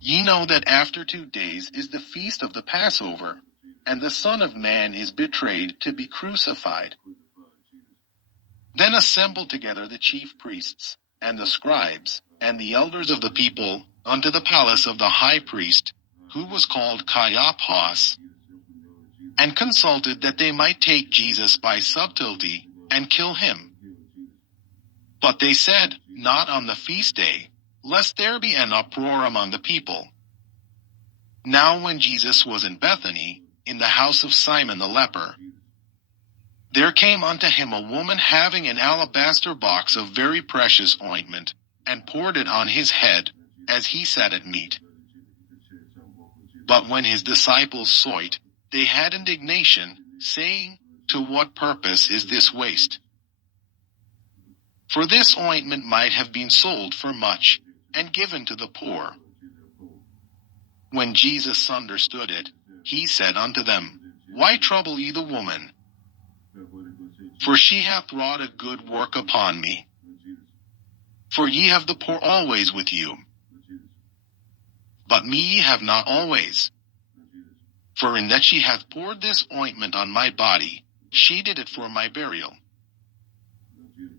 Ye know that after 2 days is the feast of the Passover, and the Son of Man is betrayed to be crucified. Then assembled together the chief priests, and the scribes, and the elders of the people, unto the palace of the high priest, who was called Caiaphas, and consulted that they might take Jesus by subtlety, and kill him. But they said, Not on the feast day, lest there be an uproar among the people. Now when Jesus was in Bethany, in the house of Simon the leper, there came unto him a woman having an alabaster box of very precious ointment, and poured it on his head, as he sat at meat. But when his disciples saw it, they had indignation, saying, To what purpose is this waste? For this ointment might have been sold for much, and given to the poor. When Jesus understood it, he said unto them, Why trouble ye the woman? For she hath wrought a good work upon me. For ye have the poor always with you, but me ye have not always. For in that she hath poured this ointment on my body, she did it for my burial.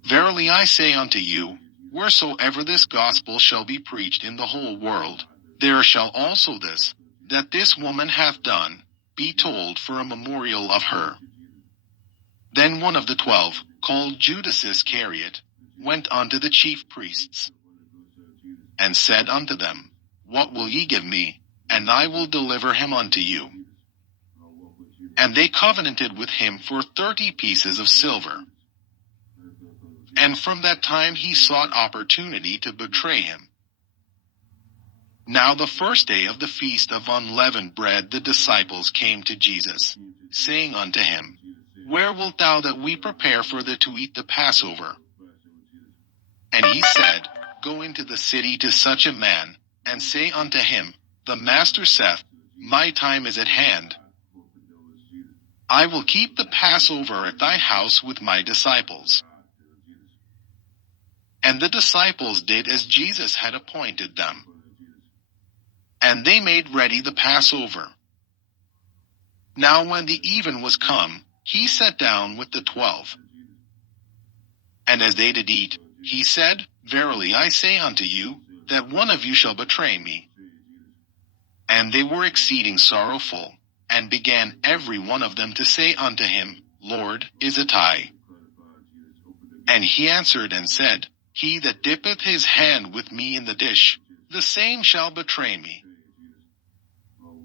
Verily I say unto you, wheresoever this gospel shall be preached in the whole world, there shall also this, that this woman hath done, be told for a memorial of her. Then one of the 12, called Judas Iscariot, went unto the chief priests, and said unto them, What will ye give me, and I will deliver him unto you? And they covenanted with him for 30 pieces of silver. And from that time he sought opportunity to betray him. Now the first day of the feast of unleavened bread the disciples came to Jesus, saying unto him, Where wilt thou that we prepare for thee to eat the Passover? And he said, Go into the city to such a man, and say unto him, The Master saith, My time is at hand. I will keep the Passover at thy house with my disciples. And the disciples did as Jesus had appointed them. And they made ready the Passover. Now when the even was come, he sat down with the 12. And as they did eat, he said, Verily I say unto you, that one of you shall betray me. And they were exceeding sorrowful, and began every one of them to say unto him, Lord, is it I? And he answered and said, He that dippeth his hand with me in the dish, the same shall betray me.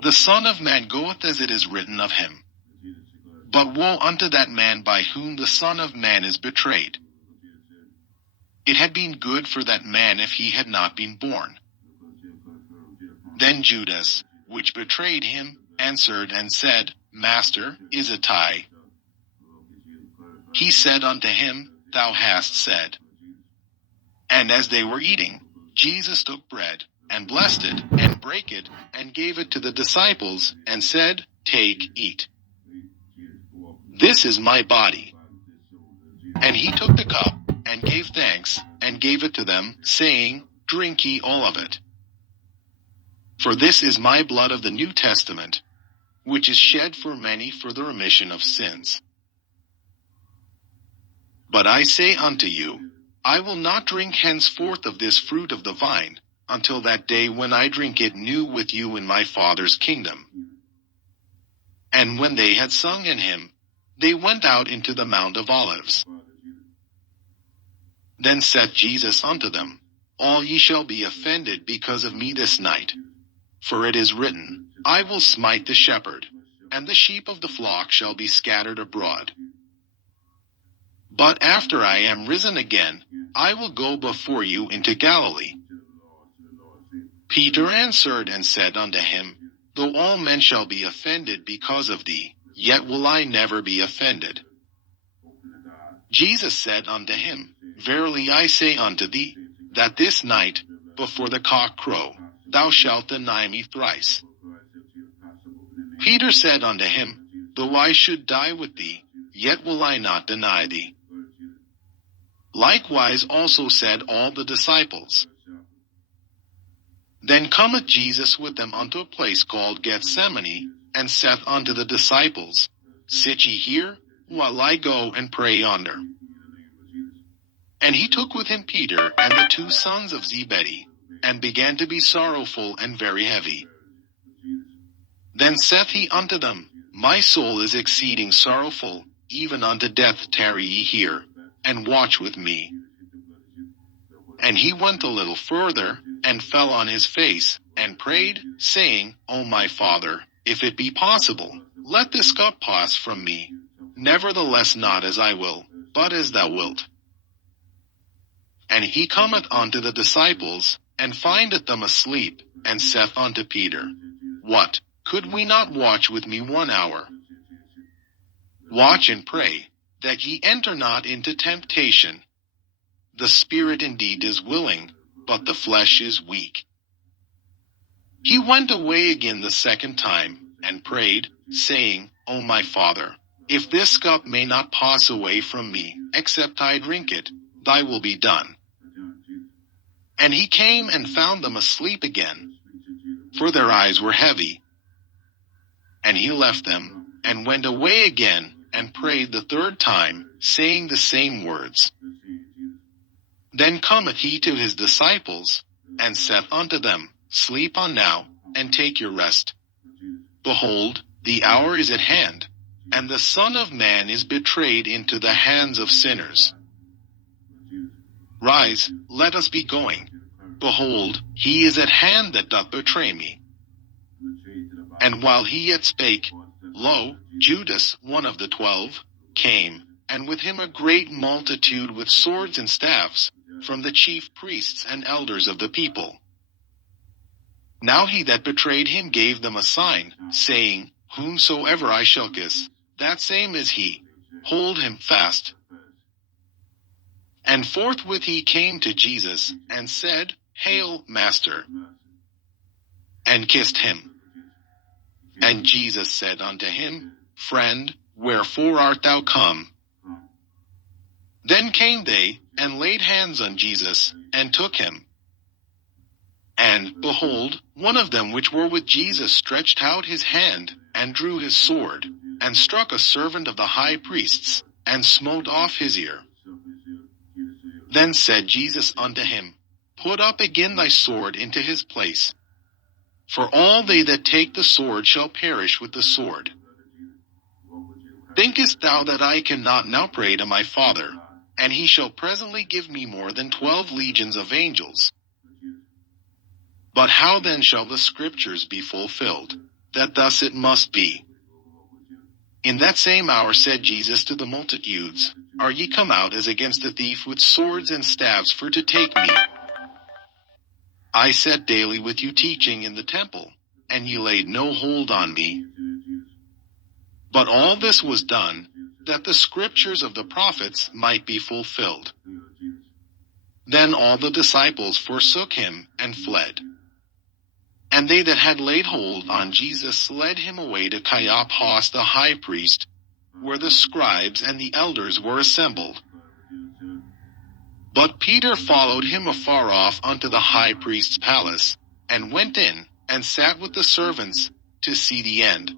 The Son of Man goeth as it is written of him. But woe unto that man by whom the Son of Man is betrayed. It had been good for that man if he had not been born. Then Judas, which betrayed him, answered and said, Master, is it I? He said unto him, Thou hast said. And as they were eating, Jesus took bread, and blessed it, and brake it, and gave it to the disciples, and said, Take, eat. This is my body. And he took the cup, and gave thanks, and gave it to them, saying, Drink ye all of it. For this is my blood of the New Testament, which is shed for many for the remission of sins. But I say unto you, I will not drink henceforth of this fruit of the vine, until that day when I drink it new with you in my Father's kingdom. And when they had sung an hymn, they went out into the Mount of Olives. Then saith Jesus unto them, All ye shall be offended because of me this night. For it is written, I will smite the shepherd, and the sheep of the flock shall be scattered abroad. But after I am risen again, I will go before you into Galilee. Peter answered and said unto him, Though all men shall be offended because of thee, yet will I never be offended. Jesus said unto him, Verily I say unto thee, that this night, before the cock crow, thou shalt deny me thrice. Peter said unto him, Though I should die with thee, yet will I not deny thee. Likewise also said all the disciples. Then cometh Jesus with them unto a place called Gethsemane, and saith unto the disciples, Sit ye here, while I go and pray yonder. And he took with him Peter and the 2 sons of Zebedee, and began to be sorrowful and very heavy. Then saith he unto them, My soul is exceeding sorrowful, even unto death. Tarry ye here, and watch with me. And he went a little further, and fell on his face, and prayed, saying, O my Father, if it be possible, let this cup pass from me. Nevertheless not as I will, but as thou wilt. And he cometh unto the disciples, and findeth them asleep, and saith unto Peter, What, could we not watch with me 1 hour? Watch and pray, that ye enter not into temptation. The spirit indeed is willing, but the flesh is weak. He went away again the 2nd time, and prayed, saying, O my Father, if this cup may not pass away from me, except I drink it, thy will be done. And he came and found them asleep again, for their eyes were heavy. And he left them, and went away again, and prayed the 3rd time, saying the same words. Then cometh he to his disciples, and saith unto them, Sleep on now, and take your rest. Behold, the hour is at hand, and the Son of Man is betrayed into the hands of sinners. Rise, let us be going. Behold, he is at hand that doth betray me. And while he yet spake, lo, Judas, one of the 12, came, and with him a great multitude with swords and staves, from the chief priests and elders of the people. Now he that betrayed him gave them a sign, saying, Whomsoever I shall kiss, that same is he. Hold him fast. And forthwith he came to Jesus, and said, Hail, Master, and kissed him. And Jesus said unto him, Friend, wherefore art thou come? Then came they, and laid hands on Jesus, and took him. And, behold, one of them which were with Jesus stretched out his hand, and drew his sword, and struck a servant of the high priest's, and smote off his ear. Then said Jesus unto him, Put up again thy sword into his place. For all they that take the sword shall perish with the sword. Thinkest thou that I cannot now pray to my Father, and he shall presently give me more than 12 legions of angels? But how then shall the Scriptures be fulfilled, that thus it must be? In that same hour said Jesus to the multitudes, Are ye come out as against a thief with swords and staves for to take me? I sat daily with you teaching in the temple, and ye laid no hold on me. But all this was done, that the Scriptures of the prophets might be fulfilled. Then all the disciples forsook him, and fled. And they that had laid hold on Jesus led him away to Caiaphas the high priest, where the scribes and the elders were assembled. But Peter followed him afar off unto the high priest's palace, and went in, and sat with the servants, to see the end.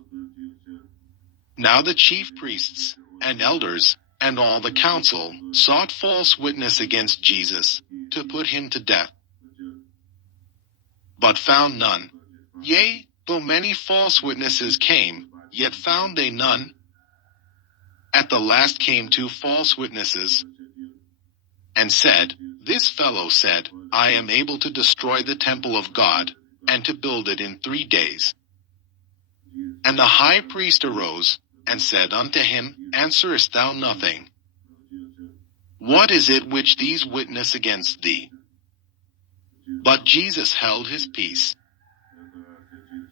Now the chief priests, and elders, and all the council, sought false witness against Jesus, to put him to death. But found none. Yea, though many false witnesses came, yet found they none. At the last came 2 false witnesses, and said, This fellow said, I am able to destroy the temple of God, and to build it in 3 days. And the high priest arose, and said unto him, Answerest thou nothing? What is it which these witness against thee? But Jesus held his peace.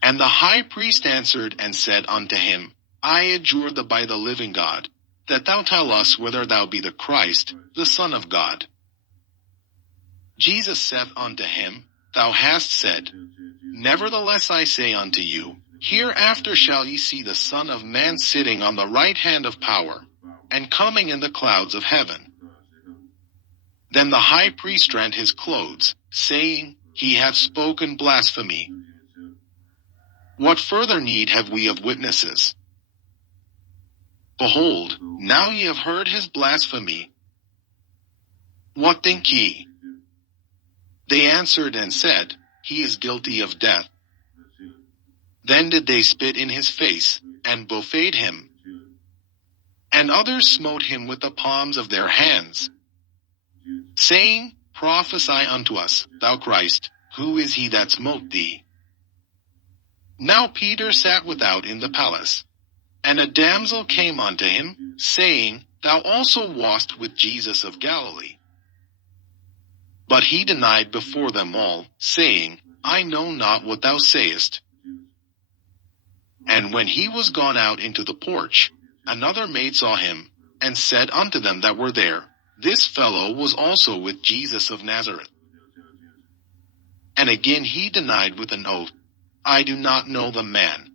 And the high priest answered and said unto him, I adjure thee by the living God, that thou tell us whether thou be the Christ, the Son of God. Jesus saith unto him, Thou hast said. Nevertheless I say unto you, hereafter shall ye see the Son of Man sitting on the right hand of power, and coming in the clouds of heaven. Then the high priest rent his clothes, saying, he hath spoken blasphemy. What further need have we of witnesses? Behold, now ye have heard his blasphemy. What think ye? They answered and said, He is guilty of death. Then did they spit in his face, and buffeted him. And others smote him with the palms of their hands, saying, Prophesy unto us, thou Christ, who is he that smote thee? Now Peter sat without in the palace. And a damsel came unto him, saying, Thou also wast with Jesus of Galilee. But he denied before them all, saying, I know not what thou sayest. And when he was gone out into the porch, another maid saw him, and said unto them that were there, This fellow was also with Jesus of Nazareth. And again he denied with an oath, I do not know the man.